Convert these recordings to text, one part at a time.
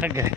थक गए।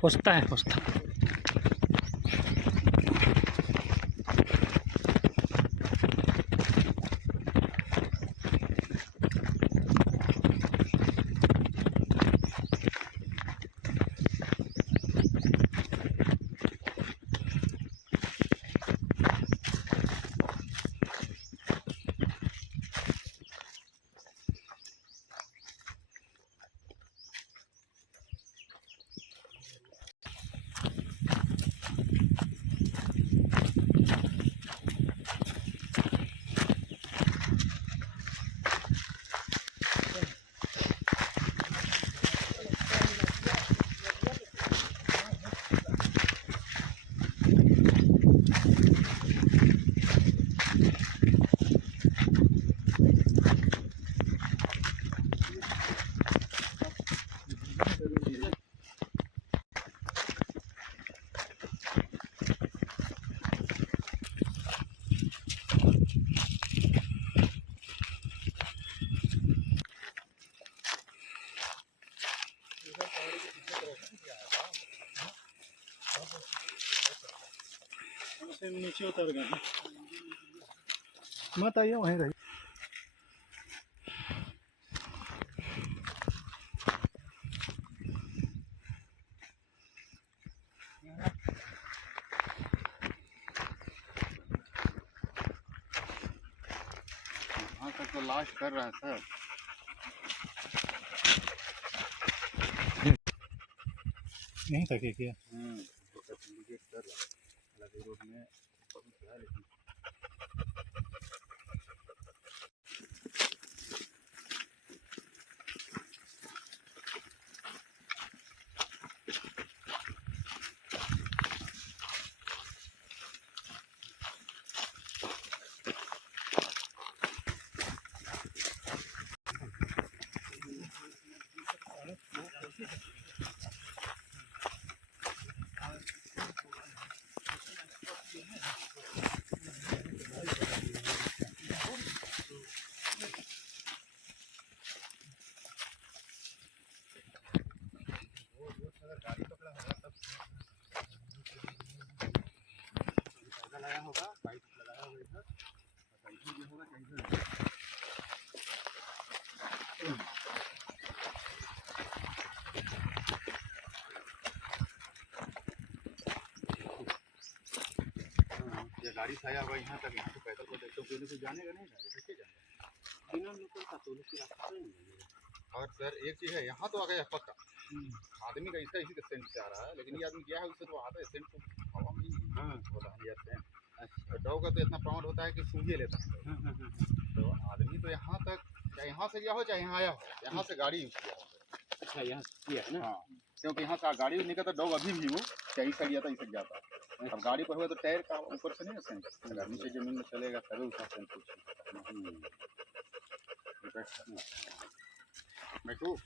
पोसता है पोसता। नीचे उतर गए, मत आइए वहीं रहिए। हाँ तक तो लास्ट कर रहा है सर। नहीं थके क्या? कर रहा है रोड में लेकिन लगाया होगा, बाइक लगाया होगा इधर, बाइक भी होगा कहीं। ये गाड़ी से आया होगा यहाँ तक, यहाँ से पैदल को देखो, तो जाने का नहीं, कैसे जाने और सर एक चीज है, यहाँ तो आ गया पक्का आदमी का इसका इसी का सेंट से आ रहा है, लेकिन ये आदमी गया है उससे तो आता है सेंट तो हवा में ही होता है यार सेंट। डॉग का तो इतना पावर होता है कि सूंघे लेता है। तो आदमी तो यहाँ तक चाहे यहाँ से गया हो चाहे यहाँ आया हो, यहाँ से गाड़ी यूज किया हो। अच्छा यहाँ किया है ना। हाँ, क्योंकि यहाँ से गाड़ी निकलता डॉग अभी भी वो चाहे इस साइड जाता इस साइड जाता है। अब गाड़ी पर हुआ तो टायर का ऊपर से नहीं ना सेंट, अगर नीचे जमीन में चलेगा तभी उसका सेंट कुछ बैठू